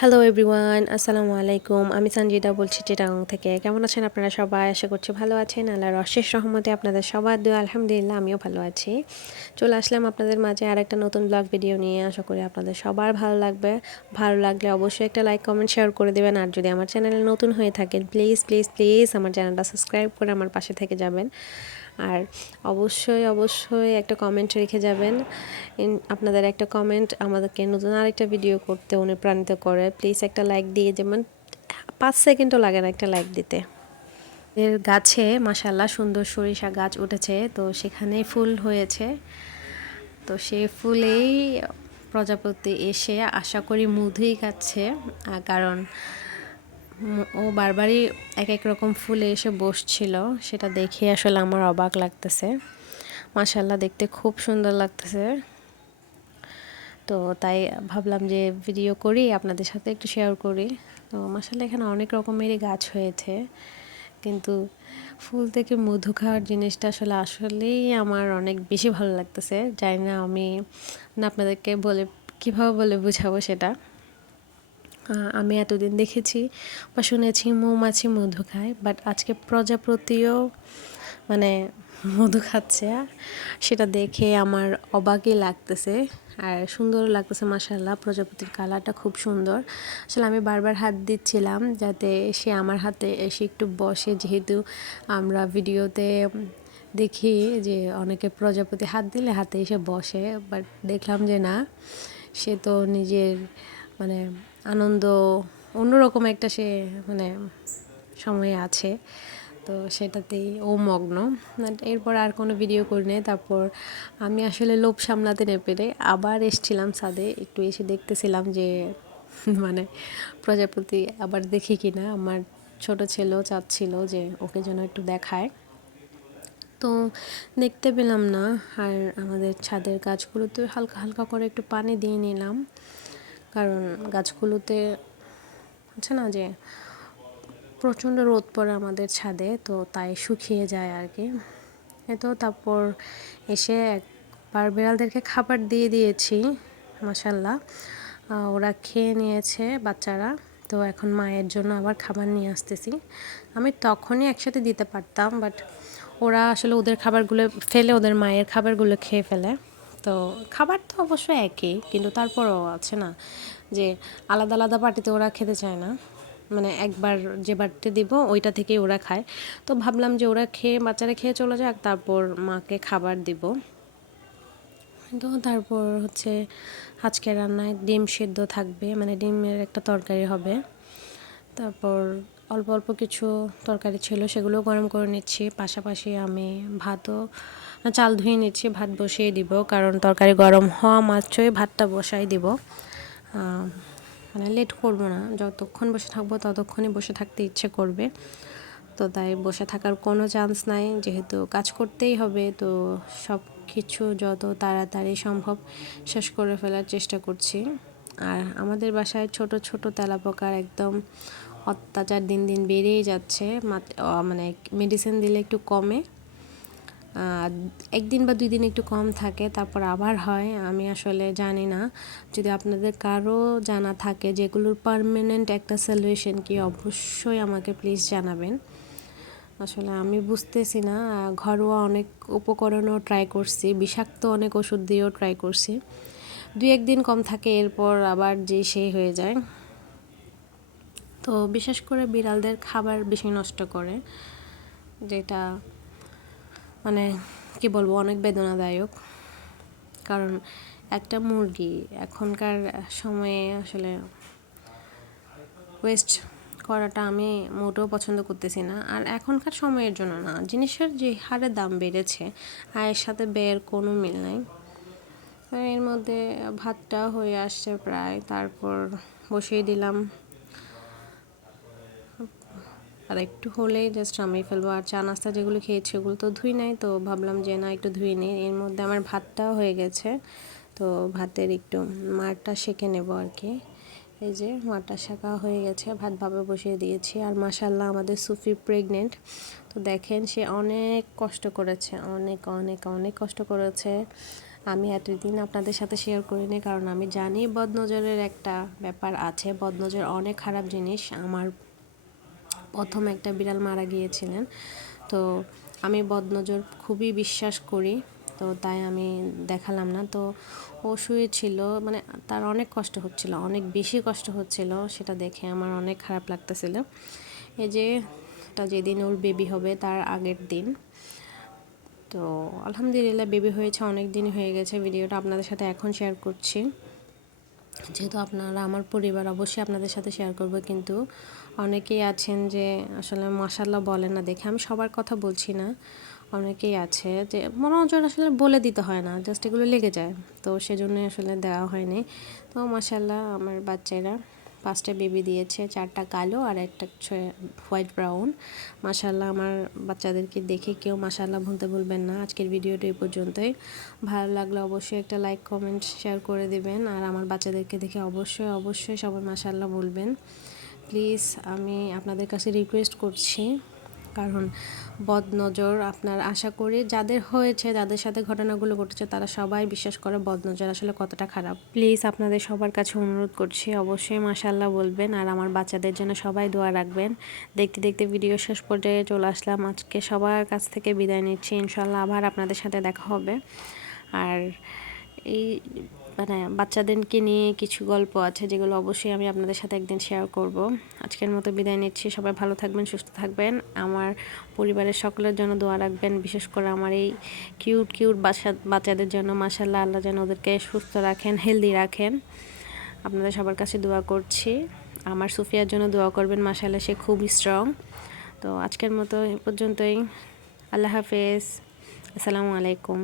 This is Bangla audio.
হ্যালো এভরিওয়ান আসসালামু আলাইকুম আমি সঞ্জিদা বলছি চিটাং থেকে। কেমন আছেন আপনারা সবাই? আশা করছি ভালো আছেন। আল্লাহর অশেষ রহমতে আপনাদের সবার দু আলহামদুলিল্লাহ, আমিও ভালো আছি। চলে আসলাম আপনাদের মাঝে আর একটা নতুন ব্লগ ভিডিও নিয়ে। আশা করি আপনাদের সবার ভালো লাগবে। ভালো লাগলে অবশ্যই একটা লাইক কমেন্ট শেয়ার করে দেবেন। আর যদি আমার চ্যানেলে নতুন হয়ে থাকেন প্লিজ প্লিজ প্লিজ আমার চ্যানেলটা সাবস্ক্রাইব করে আমার পাশে থেকে যাবেন। আর অবশ্যই অবশ্যই একটা কমেন্ট রেখে যাবেন। আপনাদের একটা কমেন্ট আমাদেরকে নতুন আরেকটা ভিডিও করতে অনুপ্রাণিত করে। প্লিজ একটা লাইক দিয়ে যেমন, পাঁচ সেকেন্ডও লাগে না একটা লাইক দিতে। এর গাছে মাসাল্লাহ সুন্দর সরিষা গাছ উঠেছে। তো সেখানেই ফুল হয়েছে। তো সেই ফুলেই প্রজাপতি এসে আশা করি মধুই খাচ্ছে। কারণ ও বারবারই এক এক রকম ফুলে এসে বসছিল। সেটা দেখে আসলে আমার অবাক লাগতেছে। মাশাল্লাহ দেখতে খুব সুন্দর লাগতেছে। তো তাই ভাবলাম যে ভিডিও করি, আপনাদের সাথে একটু শেয়ার করি। তো মাসাল্লাহ এখানে অনেক রকমেরই গাছ হয়েছে। কিন্তু ফুল থেকে মধু খাওয়ার জিনিসটা আসলে আসলেই আমার অনেক বেশি ভালো লাগতেছে। জানি না আমি আপনাদেরকে বলে, কীভাবে বলে বুঝাবো সেটা। আমি এতদিন দেখেছি বা শুনেছি মৌমাছি মধু খায় বাট আজকে প্রজাপতিও মানে মধু খাচ্ছে সেটা দেখে আমার অবাকই লাগতেছে আর সুন্দর লাগতেছে মাসাল্লাহ প্রজাপতির কালারটা খুব সুন্দর। আসলে আমি বারবার হাত দিচ্ছিলাম যাতে সে আমার হাতে এসে একটু বসে, যেহেতু আমরা ভিডিওতে দেখি যে অনেকে প্রজাপতি হাত দিলে হাতে এসে বসে বাট দেখলাম যে না, সে তো নিজের মানে আনন্দ অন্যরকম একটা সে মানে সময়ে আছে। তো সেটাতেই ও মগ্ন। এরপর আর কোনো ভিডিও করি নাই। তারপর আমি আসলে লোভ সামলাতে না পেরে আবার এসছিলাম ছাদে। একটু এসে দেখতেছিলাম যে মানে প্রজাপতি আবার দেখি কিনা। আমার ছোট ছেলেও চাচ্ছিল যে ওকে যেন একটু দেখায়। তো দেখতে পেলাম না। আর আমাদের ছাদের গাছগুলোতে হালকা হালকা করে একটু পানি দিয়ে নিলাম। কারণ গাছগুলোতে আছে না যে প্রচণ্ড রোদ পড়ে আমাদের ছাদে, তো তাই শুকিয়ে যায় আর কি। তো তারপর এসে একবার বিড়ালদেরকে খাবার দিয়ে দিয়েছি মাসাল্লাহ ওরা খেয়ে নিয়েছে বাচ্চারা, তো এখন মায়ের জন্য আবার খাবার নিয়ে আসতেছি। আমি তখনই একসাথে দিতে পারতাম, বাট ওরা আসলে ওদের খাবারগুলো ফেলে, ওদের মায়ের খাবারগুলো খেয়ে ফেলে। তো খাবার তো অবশ্য একই, কিন্তু তারপরও আছে না যে আলাদা আলাদা পার্টিতে ওরা খেতে চায় না। মানে একবার যে বাড়িতে দিব, ওইটা থেকেই ওরা খায়। তো ভাবলাম যে ওরা খেয়ে বাচ্চারা খেয়ে চলে যাক, তারপর মাকে খাবার দিব। তো তারপর হচ্ছে আজকে রান্নায় ডিম সেদ্ধ থাকবে মানে ডিমের একটা তরকারি হবে। তারপর অল্প অল্প কিছু তরকারি ছিল সেগুলো গরম করে নিচ্ছি। পাশাপাশি আমি ভাতও চাল ধুয়ে নিচ্ছি, ভাত বসিয়ে দিব, কারণ তরকারি গরম হওয়া মাত্রই ভাতটা বসাই দিব। মানে লেট করব না, যতক্ষণ বসে থাকব ততক্ষণই বসে থাকতে ইচ্ছে করবে। তো তাই বসে থাকার কোনো চান্স নাই, যেহেতু কাজ করতেই হবে, তো সব কিছু যত তাড়াতাড়ি সম্ভব শেষ করে ফেলার চেষ্টা করছি। আর আমাদের বাসায় ছোট ছোট তেলাপোকার একদম অত্যাচার দিন দিন বেড়েই যাচ্ছে মানে মেডিসিন দিলে একটু কমে একদিন বা দুই দিন একটু কম থাকে, তারপর আবার হয়, আমি আসলে জানি না। যদি আপনাদের কারও জানা থাকে যেগুলোর পারমানেন্ট একটা সলিউশন কি, অবশ্যই আমাকে প্লিজ জানাবেন। আসলে আমি বুঝতেছি না, ঘরোয়া অনেক উপকরণও ট্রাই করছি, বিষাক্ত অনেক ওষুধ দিয়েও ট্রাই করছি। দুই একদিন কম থাকে, এরপর আবার যে সেই হয়ে যায়। তো বিশেষ করে বিড়ালদের খাবার বেশি নষ্ট করে, যেটা মানে কি বলব, অনেক বেদনাদায়ক। কারণ একটা মুরগি এখনকার সময়ে আসলে ওয়েস্ট করাটা আমি মোটেও পছন্দ করতেছি না। আর এখনকার সময়ের জন্য না, জিনিসের যে হারে দাম বেড়েছে, আয়ের সাথে ব্যয়ের কোনো মিল নাই। এর মধ্যে ভাতটা হয়ে আসছে প্রায়, তারপর বসিয়ে দিলাম। আর একটু হলেই জাস্ট নামিয়ে ফেলব। আর চা নাস্তা যেগুলো খেয়েছি ওগুলো তো ধুই নাই, তো ভাবলাম যে না, একটু ধুয়ে নিই এর মধ্যে আমার ভাতটাও হয়ে গেছে, তো ভাতের একটু মারটা সেঁকে নেব আর কি। এই যে মারটা শেখা হয়ে গেছে, ভাত ভাবে বসিয়ে দিয়েছি। আর মাসাল্লাহ আমাদের সুফি প্রেগনেন্ট তো দেখেন সে অনেক কষ্ট করেছে, অনেক অনেক অনেক কষ্ট করেছে। আমি এতদিন আপনাদের সাথে শেয়ার করিনি, কারণ আমি জানি বদনজরের একটা ব্যাপার আছে। বদনজর অনেক খারাপ জিনিস, আমার প্রথম একটা বিড়াল মারা গিয়েছিলেন। তো আমি বদনজর খুবই বিশ্বাস করি, তো তাই আমি দেখালাম না। তো ও শুয়েছিল মানে তার অনেক কষ্ট হচ্ছিল, অনেক বেশি কষ্ট হচ্ছিল, সেটা দেখে আমার অনেক খারাপ লাগতেছিল। এই যে, তা যেদিন ওর বেবি হবে তার আগের দিন। তো আলহামদুলিল্লাহ বেবি হয়েছে, অনেক দিন হয়ে গেছে, ভিডিওটা আপনাদের সাথে এখন শেয়ার করছি। যেহেতু আপনারা, আমার পরিবার অবশ্যই আপনাদের সাথে শেয়ার করব, কিন্তু অনেকেই আছেন যে আসলে মাসাল্লাহ বলে না দেখে, আমি সবার কথা বলছি না। অনেকেই আছে যে মনোযোগ আসলে বলে দিতে হয় না জাস্ট এগুলো লেগে যায়। তো সেজন্যই আসলে দেওয়া হয়নি। তো মাসাল্লাহ আমার বাচ্চারা পাঁচটা বেবি দিয়েছে, চারটা কালো আর একটা হোয়াইট ব্রাউন মাসাল্লাহ আমার বাচ্চাদেরকে দেখে কেউ মাসাল্লাহ ভুলতে বলবেন না। আজকের ভিডিওটা এই পর্যন্তই। ভালো লাগলে অবশ্যই একটা লাইক কমেন্ট শেয়ার করে দেবেন। আর আমার বাচ্চাদেরকে দেখে অবশ্যই অবশ্যই সবাই মাসাল্লাহ বলবেন। প্লিজ আমি আপনাদের কাছে রিকোয়েস্ট করছি, কারণ বদ নজর আপনার আশা করি যাদের হয়েছে, যাদের সাথে ঘটনাগুলো ঘটেছে, তারা সবাই বিশ্বাস করে বদ নজর আসলে কতটা খারাপ। প্লিজ আপনাদের সবার কাছে অনুরোধ করছি, অবশ্যই মাসাল্লাহ বলবেন আর আমার বাচ্চাদের জন্য সবাই দোয়া রাখবেন। দেখতে দেখতে ভিডিও শেষ পর্যায়ে চলে আসলাম। আজকে সবার কাছ থেকে বিদায় নিচ্ছি। ইনশাল্লাহ আবার আপনাদের সাথে দেখা হবে। আর এই মানে বাচ্চাদেরকে নিয়ে কিছু গল্প আছে যেগুলো অবশ্যই আমি আপনাদের সাথে একদিন শেয়ার করব। আজকের মতো বিদায় নিচ্ছি। সবাই ভালো থাকবেন, সুস্থ থাকবেন। আমার পরিবারের সকলের জন্য দোয়া রাখবেন। বিশেষ করে আমার এই কিউট কিউট বাচ্চা বাচ্চাদের জন্য। মাসাল্লাহ আল্লাহ যেন ওদেরকে সুস্থ রাখেন হেলদি রাখেন। আপনাদের সবার কাছে দোয়া করছি। আমার সুফিয়ার জন্য দোয়া করবেন। মাসাল্লাহ সে খুব স্ট্রং তো আজকের মতো এ পর্যন্তই। আল্লাহ হাফেজ। আসসালামু আলাইকুম।